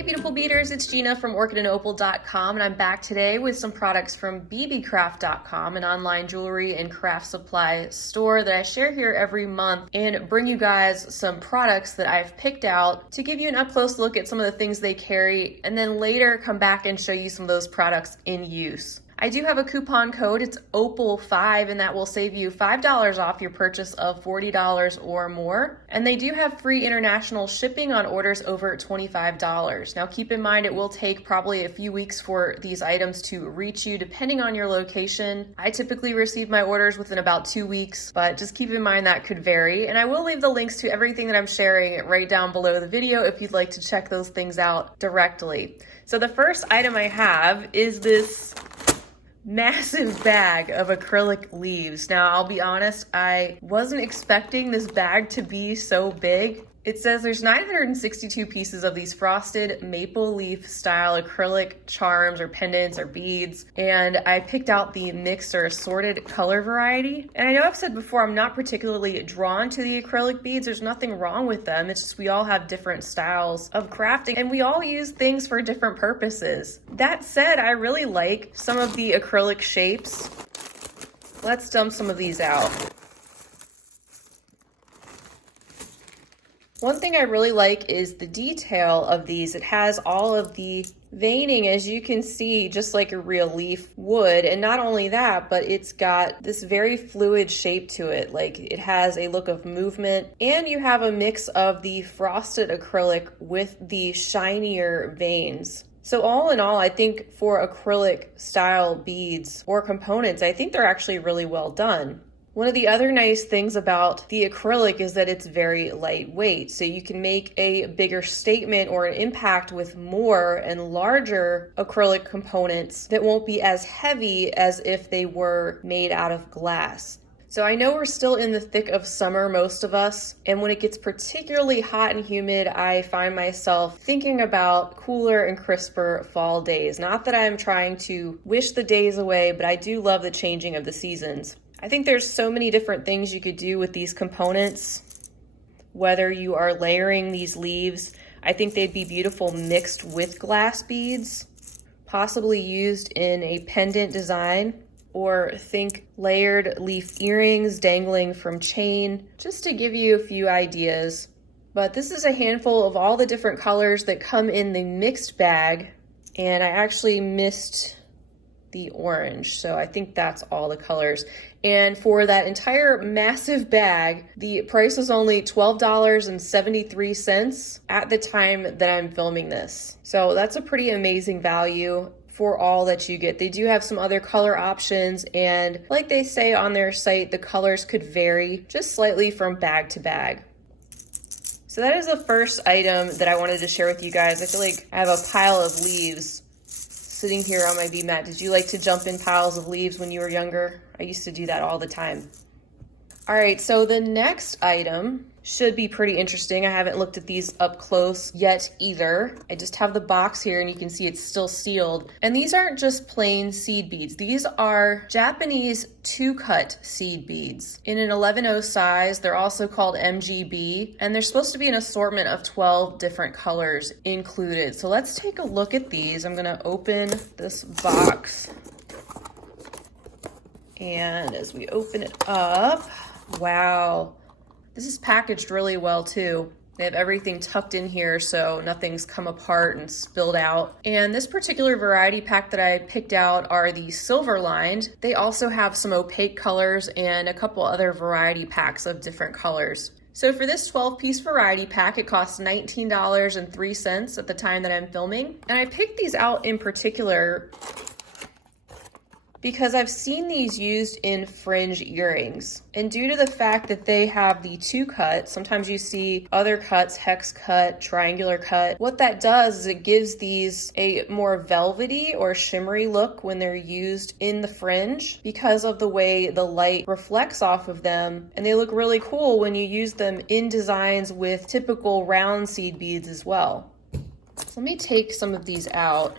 Hey beautiful beaders, it's Gina from orchidandopal.com, and I'm back today with some products from Beebeecraft.com, an online jewelry and craft supply store that I share here every month and bring you guys some products that I've picked out to give you an up-close look at some of the things they carry, and then later come back and show you some of those products in use. I do have a coupon code, it's OPAL5, and that will save you $5 off your purchase of $40 or more. And they do have free international shipping on orders over $25. Now keep in mind it will take probably a few weeks for these items to reach you depending on your location. I typically receive my orders within about 2 weeks, but just keep in mind that could vary. And I will leave the links to everything that I'm sharing right down below the video if you'd like to check those things out directly. So the first item I have is this massive bag of acrylic leaves. Now, I'll be honest, I wasn't expecting this bag to be so big. It says there's 962 pieces of these frosted maple leaf style acrylic charms or pendants or beads, and I picked out the mixed or assorted color variety. And I know I've said before, I'm not particularly drawn to the acrylic beads. There's nothing wrong with them. It's just we all have different styles of crafting and we all use things for different purposes. That said, I really like some of the acrylic shapes. Let's dump some of these out. One thing I really like is the detail of these. It has all of the veining, as you can see, just like a real leaf would. And not only that, but it's got this very fluid shape to it. Like it has a look of movement, and you have a mix of the frosted acrylic with the shinier veins. So all in all, I think for acrylic style beads or components, I think they're actually really well done. One of the other nice things about the acrylic is that it's very lightweight, so you can make a bigger statement or an impact with more and larger acrylic components that won't be as heavy as if they were made out of glass. So I know we're still in the thick of summer, most of us, and when it gets particularly hot and humid, I find myself thinking about cooler and crisper fall days. Not that I'm trying to wish the days away, but I do love the changing of the seasons. I think there's so many different things you could do with these components, whether you are layering these leaves. I think they'd be beautiful mixed with glass beads, possibly used in a pendant design, or think layered leaf earrings dangling from chain, just to give you a few ideas. But this is a handful of all the different colors that come in the mixed bag, and I actually missed the orange, so I think that's all the colors. And for that entire massive bag, the price was only $12.73 at the time that I'm filming this. So that's a pretty amazing value for all that you get. They do have some other color options, and like they say on their site, the colors could vary just slightly from bag to bag. So that is the first item that I wanted to share with you guys. I feel like I have a pile of leaves sitting here on my bead mat. Did you like to jump in piles of leaves when you were younger? I used to do that all the time. All right, so the next item should be pretty interesting. I haven't looked at these up close yet either. I just have the box here and you can see it's still sealed. And these aren't just plain seed beads. These are Japanese two-cut seed beads in an 11/0 size. They're also called MGB, and they're supposed to be an assortment of 12 different colors included. So let's take a look at these. I'm gonna open this box. And as we open it up, wow. This is packaged really well too. They have everything tucked in here so nothing's come apart and spilled out. And this particular variety pack that I picked out are the silver lined. They also have some opaque colors and a couple other variety packs of different colors. So for this 12-piece variety pack, it costs $19.03 at the time that I'm filming. And I picked these out in particular because I've seen these used in fringe earrings. And due to the fact that they have the two cut, sometimes you see other cuts, hex cut, triangular cut. What that does is it gives these a more velvety or shimmery look when they're used in the fringe because of the way the light reflects off of them. And they look really cool when you use them in designs with typical round seed beads as well. So let me take some of these out.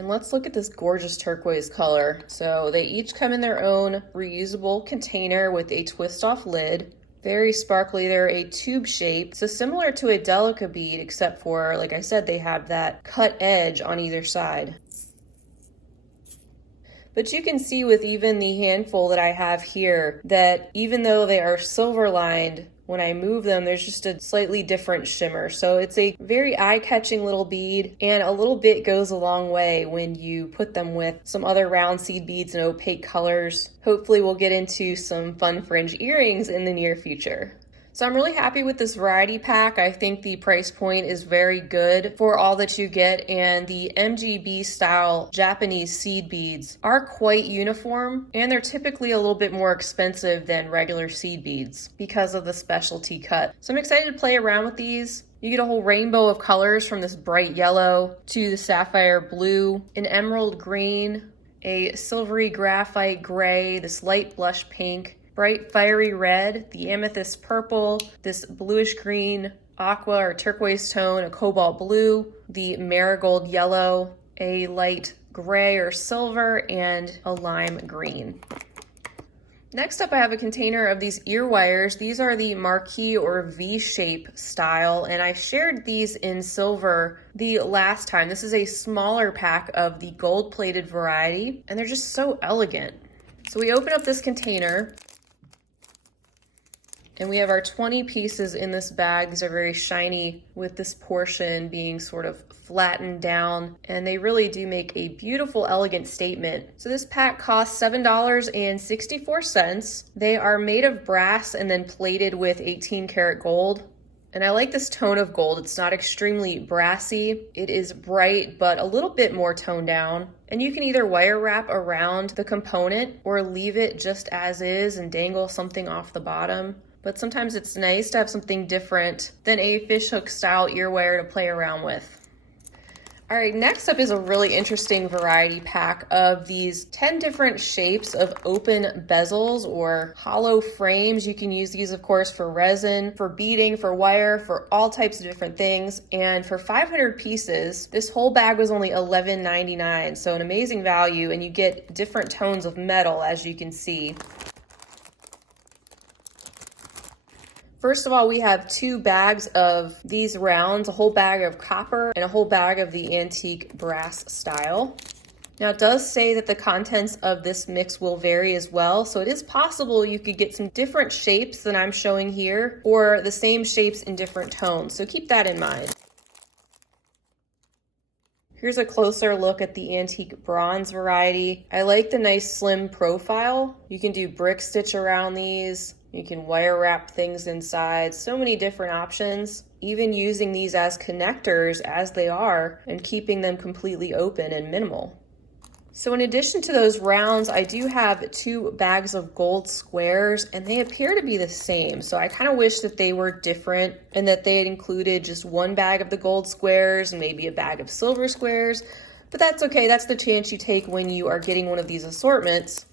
And let's look at this gorgeous turquoise color. So they each come in their own reusable container with a twist off lid. Very sparkly. They're a tube shape, so similar to a delica bead, except for, like I said, they have that cut edge on either side. But you can see with even the handful that I have here that even though they are silver lined, when I move them, there's just a slightly different shimmer. So it's a very eye-catching little bead, and a little bit goes a long way when you put them with some other round seed beads and opaque colors. Hopefully we'll get into some fun fringe earrings in the near future. So I'm really happy with this variety pack. I think the price point is very good for all that you get, and the MGB style Japanese seed beads are quite uniform, and they're typically a little bit more expensive than regular seed beads because of the specialty cut. So I'm excited to play around with these. You get a whole rainbow of colors, from this bright yellow to the sapphire blue, an emerald green, a silvery graphite gray, this light blush pink, bright fiery red, the amethyst purple, this bluish green, aqua or turquoise tone, a cobalt blue, the marigold yellow, a light gray or silver, and a lime green. Next up, I have a container of these ear wires. These are the marquee or V-shape style, and I shared these in silver the last time. This is a smaller pack of the gold-plated variety, and they're just so elegant. So we open up this container, and we have our 20 pieces in this bag. These are very shiny, with this portion being sort of flattened down, and they really do make a beautiful, elegant statement. So this pack costs $7.64. They are made of brass and then plated with 18 karat gold. And I like this tone of gold. It's not extremely brassy. It is bright, but a little bit more toned down. And you can either wire wrap around the component or leave it just as is and dangle something off the bottom. But sometimes it's nice to have something different than a fishhook style ear wire to play around with. All right, next up is a really interesting variety pack of these 10 different shapes of open bezels or hollow frames. You can use these, of course, for resin, for beading, for wire, for all types of different things. And for 500 pieces, this whole bag was only $11.99, so an amazing value, and you get different tones of metal, as you can see. First of all, we have 2 bags of these rounds, a whole bag of copper and a whole bag of the antique brass style. Now, it does say that the contents of this mix will vary as well, so it is possible you could get some different shapes than I'm showing here, or the same shapes in different tones, so keep that in mind. Here's a closer look at the antique bronze variety. I like the nice slim profile. You can do brick stitch around these. You can wire wrap things inside, so many different options, even using these as connectors as they are and keeping them completely open and minimal. So in addition to those rounds, I do have 2 bags of gold squares, and they appear to be the same. So I kind of wish that they were different and that they had included just 1 bag of the gold squares and maybe a bag of silver squares, but that's okay. That's the chance you take when you are getting one of these assortments.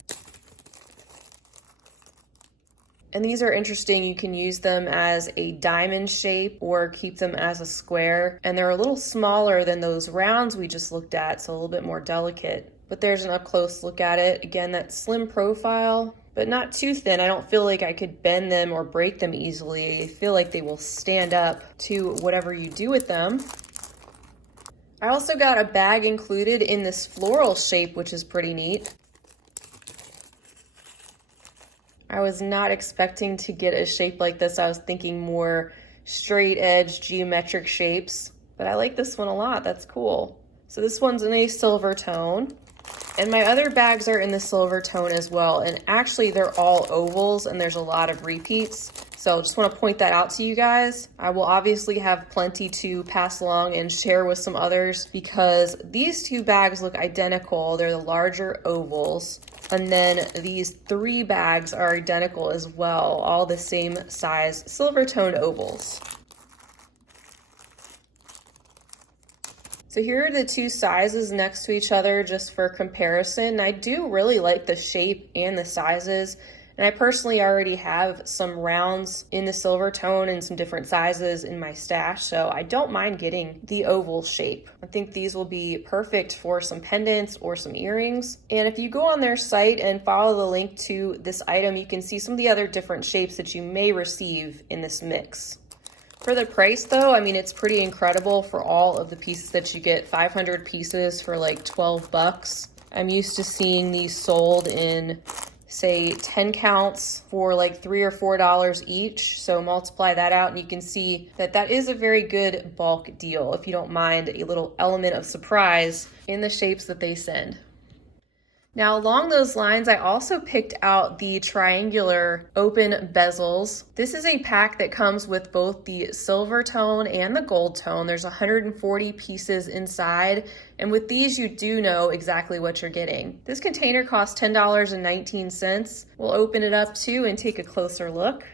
And these are interesting. You can use them as a diamond shape or keep them as a square. And they're a little smaller than those rounds we just looked at, so a little bit more delicate. But there's an up-close look at it. Again, that slim profile, but not too thin. I don't feel like I could bend them or break them easily. I feel like they will stand up to whatever you do with them. I also got a bag included in this floral shape, which is pretty neat. I was not expecting to get a shape like this. I was thinking more straight edge geometric shapes, but I like this one a lot. That's cool. So this one's in a silver tone, and my other bags are in the silver tone as well. And actually they're all ovals and there's a lot of repeats. So just want to point that out to you guys. I will obviously have plenty to pass along and share with some others because these 2 bags look identical. They're the larger ovals. And then these 3 bags are identical as well, all the same size silver tone ovals. So here are the 2 sizes next to each other just for comparison. I do really like the shape and the sizes. And I personally already have some rounds in the silver tone and some different sizes in my stash, so I don't mind getting the oval shape. I think these will be perfect for some pendants or some earrings. And if you go on their site and follow the link to this item, you can see some of the other different shapes that you may receive in this mix. For the price though, I mean, it's pretty incredible for all of the pieces that you get. 500 pieces for like 12 bucks. I'm used to seeing these sold in, say, 10 counts for like $3 or $4 each. So multiply that out and you can see that that is a very good bulk deal if you don't mind a little element of surprise in the shapes that they send. Now, along those lines, I also picked out the triangular open bezels. This is a pack that comes with both the silver tone and the gold tone. There's 140 pieces inside, and with these, you do know exactly what you're getting. This container costs $10.19. We'll open it up too and take a closer look.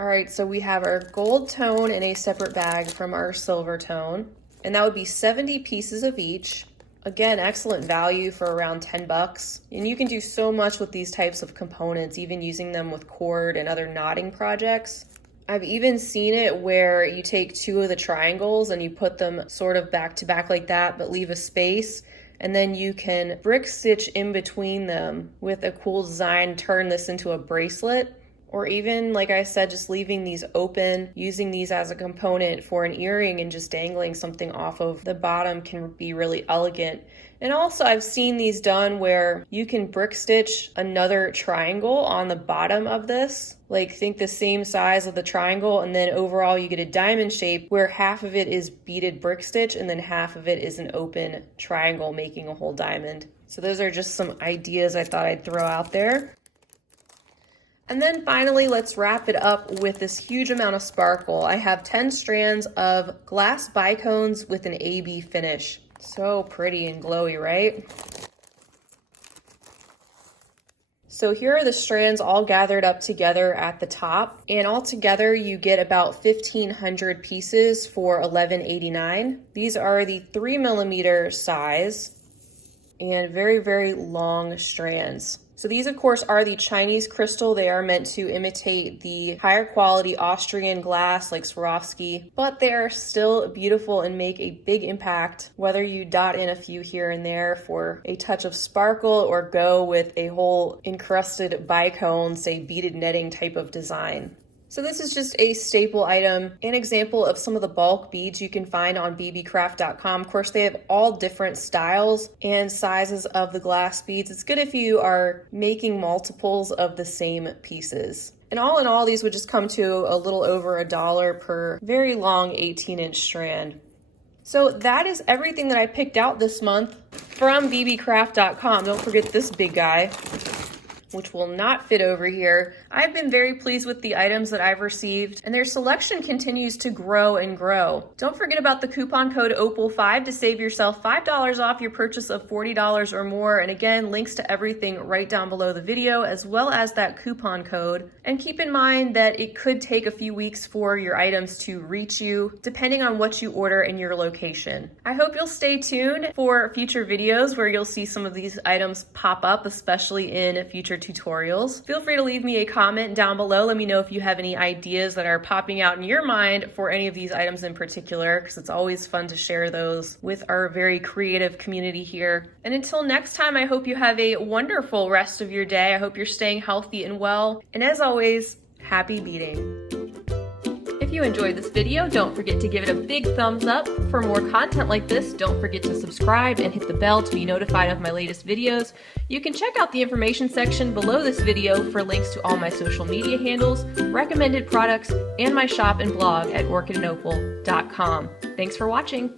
All right, so we have our gold tone in a separate bag from our silver tone, and that would be 70 pieces of each. Again, excellent value for around 10 bucks. And you can do so much with these types of components, even using them with cord and other knotting projects. I've even seen it where you take two of the triangles and you put them sort of back to back like that, but leave a space. And then you can brick stitch in between them with a cool design, turn this into a bracelet. Or even, like I said, just leaving these open, using these as a component for an earring and just dangling something off of the bottom can be really elegant. And also I've seen these done where you can brick stitch another triangle on the bottom of this, like think the same size of the triangle, and then overall you get a diamond shape where half of it is beaded brick stitch and then half of it is an open triangle making a whole diamond. So those are just some ideas I thought I'd throw out there. And then finally, let's wrap it up with this huge amount of sparkle. I have 10 strands of glass bicones with an AB finish. So pretty and glowy, right? So here are the strands all gathered up together at the top, and all together you get about 1,500 pieces for $11.89. These are the 3mm size and very, very long strands. So these, of course, are the Chinese crystal. They are meant to imitate the higher quality Austrian glass like Swarovski, but they are still beautiful and make a big impact, whether you dot in a few here and there for a touch of sparkle or go with a whole encrusted bicone, say beaded netting type of design. So this is just a staple item, an example of some of the bulk beads you can find on Beebeecraft.com. Of course, they have all different styles and sizes of the glass beads. It's good if you are making multiples of the same pieces. And all in all, these would just come to a little over $1 per very long 18-inch strand. So that is everything that I picked out this month from Beebeecraft.com. Don't forget this big guy, which will not fit over here. I've been very pleased with the items that I've received, and their selection continues to grow and grow. Don't forget about the coupon code OPAL5 to save yourself $5 off your purchase of $40 or more. And again, links to everything right down below the video, as well as that coupon code. And keep in mind that it could take a few weeks for your items to reach you, depending on what you order and your location. I hope you'll stay tuned for future videos where you'll see some of these items pop up, especially in future tutorials. Feel free to leave me a comment down below. Let me know if you have any ideas that are popping out in your mind for any of these items in particular, because it's always fun to share those with our very creative community here. And until next time, I hope you have a wonderful rest of your day. I hope you're staying healthy and well. And as always, happy beading. If you enjoyed this video, don't forget to give it a big thumbs up. For more content like this, don't forget to subscribe and hit the bell to be notified of my latest videos. You can check out the information section below this video for links to all my social media handles, recommended products, and my shop and blog at orchidandopal.com. Thanks for watching.